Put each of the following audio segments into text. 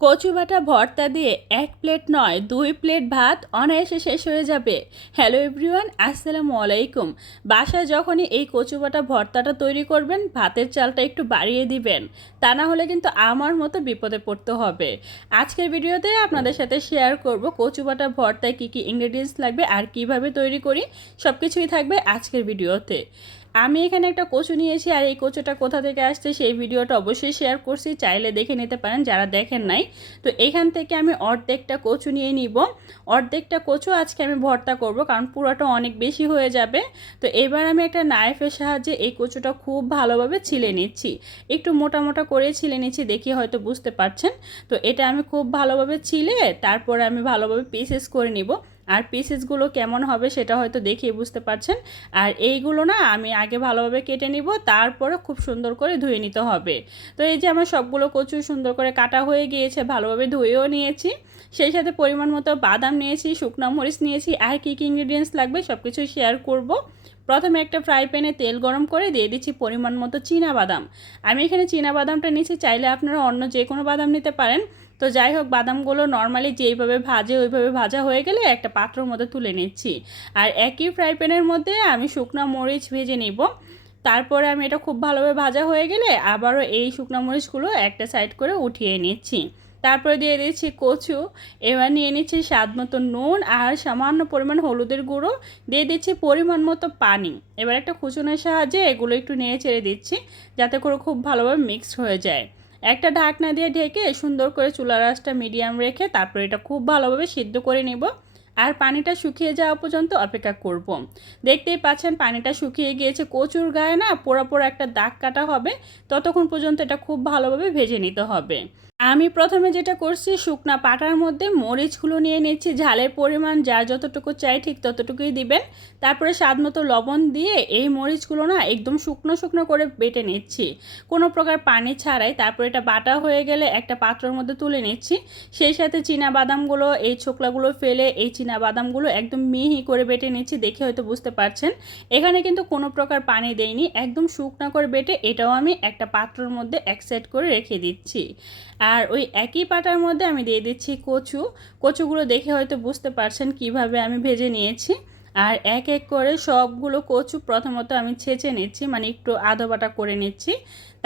কচু বাটা ভর্তা দিয়ে এক প্লেট নয়, দুই প্লেট ভাত অনায়াসে শেষ হয়ে যাবে। হ্যালো এভরিওয়ান, আসসালামু আলাইকুম। বাসায় যখনই এই কচু বাটা ভর্তাটা তৈরি করবেন, ভাতের চালটা একটু বাড়িয়ে দিবেন। তা না হলে কিন্তু আমার মতো বিপদে পড়তে হবে। আজকের ভিডিওতে আপনাদের সাথে শেয়ার করব কচু বাটা ভর্তায় কী কী ইনগ্রেডিয়েন্টস লাগবে আর কীভাবে তৈরি করি সব কিছুই থাকবে আজকের ভিডিওতে। আমি এখানে একটা কচু নিয়েছি আর এই কচুটা কোথা থেকে আসছে সেই ভিডিওটা অবশ্যই শেয়ার করছি, চাইলে দেখে নিতে পারেন যারা দেখেন নাই। তো এখান থেকে আমি অর্ধেকটা কচু নিয়ে নিব। অর্ধেকটা কচু আজকে আমি ভর্তা করব কারণ পুরোটা অনেক বেশি হয়ে যাবে। তো এবার আমি একটা নাইফের সাহায্যে এই কচুটা খুব ভালোভাবে ছিলে নিচ্ছি। একটু মোটা মোটা করে ছিলে নিচ্ছি, দেখি হয়তো বুঝতে পারছেন। তো এটা আমি খুব ভালোভাবে ছিলে, তারপরে আমি ভালোভাবে পিসেস করে নিব। আর পিসেসগুলো কেমন হবে সেটা হয়তো দেখিয়ে বুঝতে পারছেন। আর এইগুলো না আমি আগে ভালোভাবে কেটে নিব, তারপরে খুব সুন্দর করে ধুয়ে নিতে হবে। তো এই যে আমার সবগুলো কচু সুন্দর করে কাটা হয়ে গিয়েছে, ভালোভাবে ধুয়েও নিয়েছি। সেই সাথে পরিমাণ মতো বাদাম নিয়েছি, শুকনো মরিচ নিয়েছি, আর কী কী ইনগ্রিডিয়েন্টস লাগবে সব কিছু শেয়ার করব। প্রথমে একটা ফ্রাই প্যানে তেল গরম করে দিয়ে দিচ্ছি পরিমাণ মতো চীনা বাদাম। আমি এখানে চীনা বাদামটা নিচ্ছি চাইলে আপনারা অন্য যে কোনো বাদাম নিতে পারেন। তো যাই হোক, বাদামগুলো নর্মালি যেইভাবে ভাজে ওইভাবে ভাজা হয়ে গেলে একটা পাত্রর মধ্যে তুলে নিচ্ছি। আর একই ফ্রাই প্যানের মধ্যে আমি শুকনো মরিচ ভেজে নিব। তারপরে আমি এটা খুব ভালোভাবে ভাজা হয়ে গেলে আবারও এই শুকনো মরিচগুলো একটা সাইড করে উঠিয়ে নিচ্ছি। তারপরে দিয়ে দিচ্ছি কচু, এবার নিয়ে নিচ্ছি স্বাদ মতো নুন আর সামান্য পরিমাণ হলুদের গুঁড়ো। দিয়ে দিচ্ছি পরিমাণ মতো পানি। এবার একটা কুচুনের সাহায্যে এগুলো একটু নিয়ে ছেড়ে দিচ্ছি যাতে করে খুব ভালোভাবে মিক্সড হয়ে যায়। একটা ঢাকনা দিয়ে ঢেকে সুন্দর করে চুলা রাসটা মিডিয়াম রেখে তারপর এটা খুব ভালোভাবে সিদ্ধ করে নিব। পানিটা শুকিয়ে যাওয়া পর্যন্ত অপেক্ষা করব। দেখতেই পাচ্ছেন পানিটা শুকিয়ে গিয়েছে, কচুর গায়ে না পোড়া পোড়া একটা দাগ কাটা হবে। ততক্ষণ পর্যন্ত এটা খুব ভালোভাবে ভেজে নিতে হবে। আমি প্রথমে যেটা করছি, শুকনা পাটার মধ্যে মরিচগুলো নিয়ে নিচ্ছি। ঝালের পরিমাণ যার যতটুকু চাই ঠিক ততটুকুই দিবেন। তারপরে স্বাদ মতো লবণ দিয়ে এই মরিচগুলো না একদম শুকনো শুকনো করে বেটে নিচ্ছি। কোনো প্রকার পানি ছাড়াই তারপরে এটা বাটা হয়ে গেলে একটা পাত্রের মধ্যে তুলে নিচ্ছি। সেই সাথে চীনা বাদামগুলো, এই ছোকলাগুলো ফেলে, এই চীনা বাদামগুলো একদম মিহি করে বেটে নিচ্ছি, দেখে হয়তো বুঝতে পারছেন। এখানে কিন্তু কোনো প্রকার পানি দেয়নি একদম শুকনো করে বেটে এটাও আমি একটা পাত্রর মধ্যে এক সাইড করে রেখে দিচ্ছি। আর ওই একই পাটার মধ্যে আমি দিয়ে দিচ্ছি কচু। কচুগুলো দেখে হয়তো বুঝতে পারছেন কীভাবে আমি ভেজে নিয়েছি। আর এক এক করে সবগুলো কচু প্রথমত আমি ছেঁচে নিচ্ছি মানে একটু আধো বাটা করে নিচ্ছি।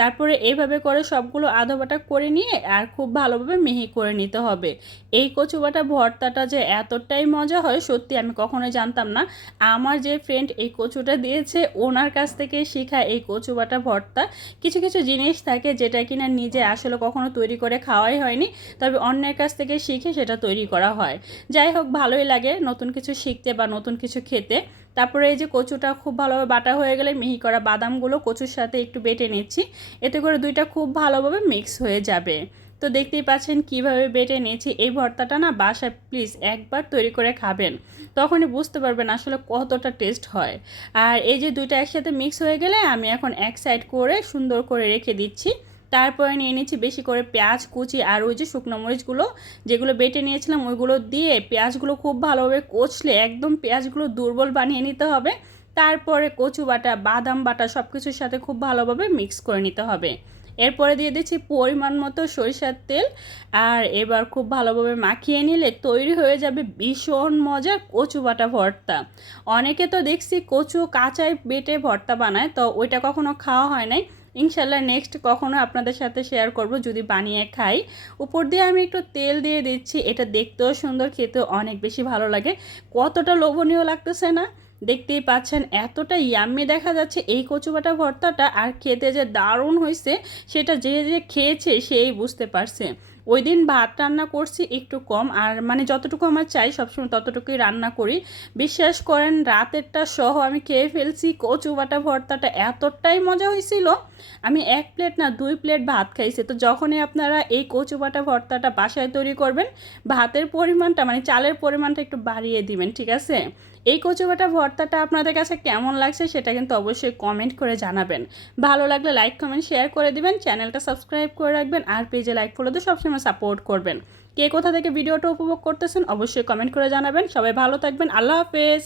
তারপরে এইভাবে করে সবগুলো আধো বাটা করে নিয়ে আর খুব ভালোভাবে মিহি করে নিতে হবে। এই কচু বাটা ভর্তাটা যে এতটাই মজা হয়, সত্যি আমি কখনোই জানতাম না। আমার যে ফ্রেন্ড এই কচুটা দিয়েছে, ওনার কাছ থেকে শেখা এই কচু বাটা ভর্তা। কিছু কিছু জিনিস থাকে যেটা কিনা নিজে আসলে কখনো তৈরি করে খাওয়াই হয়নি, তবে অন্যের কাছ থেকে শিখে সেটা তৈরি করা হয়। যাই হোক, ভালোই লাগে নতুন কিছু শিখতে বা নতুন কিছু খেতে। তারপরে এই যে কচুটা খুব ভালোভাবে বাটা হয়ে গেলে মিহি করা বাদামগুলো কচুর সাথে একটু বেটে নিচ্ছি। এতে করে দুইটা খুব ভালোভাবে মিক্স হয়ে যাবে। তো দেখতেই পাচ্ছেন কীভাবে বেটে নিয়েছি। এই ভর্তাটা না বাসায় প্লিজ একবার তৈরি করে খাবেন। তখনই বুঝতে পারবেন আসলে কতটা টেস্ট হয়। আর এই যে দুইটা একসাথে মিক্স হয়ে গেলে আমি এখন এক সাইড করে সুন্দর করে রেখে দিচ্ছি। তারপরে নিয়ে নিচ্ছি বেশি করে পেঁয়াজ কুচি আর ওই যে শুকনো মরিচগুলো, যেগুলো বেটে নিয়েছিলাম ওইগুলো দিয়ে পেঁয়াজগুলো খুব ভালোভাবে কচলে একদম পেঁয়াজগুলো দুর্বল বানিয়ে নিতে হবে। তারপরে কচু বাটা, বাদাম বাটা সব কিছুর সাথে খুব ভালোভাবে মিক্স করে নিতে হবে। এরপরে দিয়ে দিচ্ছি পরিমাণ মতো সরিষার তেল আর এবার খুব ভালোভাবে মাখিয়ে নিলে তৈরি হয়ে যাবে ভীষণ মজার কচু বাটা ভর্তা। অনেকে তো দেখছি কচু কাঁচায় বেটে ভর্তা বানায়, তো ওইটা কখনো খাওয়া হয় নাই। ইনশাল্লাহ নেক্সট কখনো আপনাদের সাথে শেয়ার করব যদি বানিয়ে খাই। উপর দিয়ে আমি একটু তেল দিয়ে দিচ্ছি, এটা দেখতেও সুন্দর খেতে অনেক বেশি ভালো লাগে। কতটা লোভনীয় লাগতেছে না? দেখতেই পাচ্ছেন, এতটা ইয়াম্মি দেখা যাচ্ছে, এই কচুবাটা ভর্তাটা আর খেতে যে দারুণ হয়েছে সেটা যে যে খেয়েছে, সেই বুঝতে পারছে। ওই দিন ভাত রান্না করছি একটু কম, আর মানে যতটুকু আমার চাই সবসময় ততটুকুই রান্না করি। বিশ্বাস করেন, রাতেরটা সহ আমি খেয়ে ফেলছি, কচু বাটা ভর্তাটা এতটাই মজা হয়েছিল আমি এক প্লেট না, দুই প্লেট ভাত খাইছি। তো যখনই আপনারা এই কচু বাটা ভর্তাটা বাসায় তৈরি করবেন, ভাতের পরিমাণটা মানে চালের পরিমাণটা একটু বাড়িয়ে দিবেন, ঠিক আছে? এই কচুবাটা ভর্তাটা আপনাদের কাছে কেমন লাগছে সেটা কিন্তু অবশ্যই কমেন্ট করে জানাবেন। ভালো লাগলে লাইক কমেন্ট শেয়ার করে দিবেন, চ্যানেলটা সাবস্ক্রাইব করে রাখবেন আর পেজে লাইক ফলো তো সবসময় সাপোর্ট করবেন। কে কোথা থেকে ভিডিওটা উপভোগ করতেছেন অবশ্যই কমেন্ট করে জানাবেন। সবাই ভালো থাকবেন। আল্লাহ হাফেজ।